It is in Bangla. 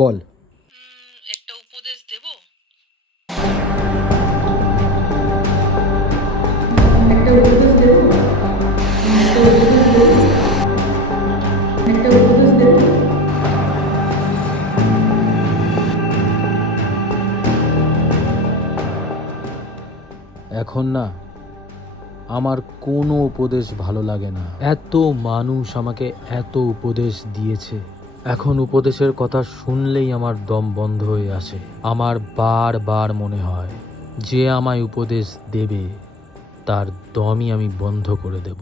বল। একটা উপদেশ দেব। একটা উপদেশ দেব একটা উপদেশ দেব একটা উপদেশ দেব। এখন না আমার কোনো উপদেশ ভালো লাগে না। এত মানুষ আমাকে এত উপদেশ দিয়েছে, এখন উপদেশের কথা শুনলেই আমার দম বন্ধ হয়ে আসে। আমার বারবার মনে হয় যে আমায় উপদেশ দেবে তার দমই আমি বন্ধ করে দেব।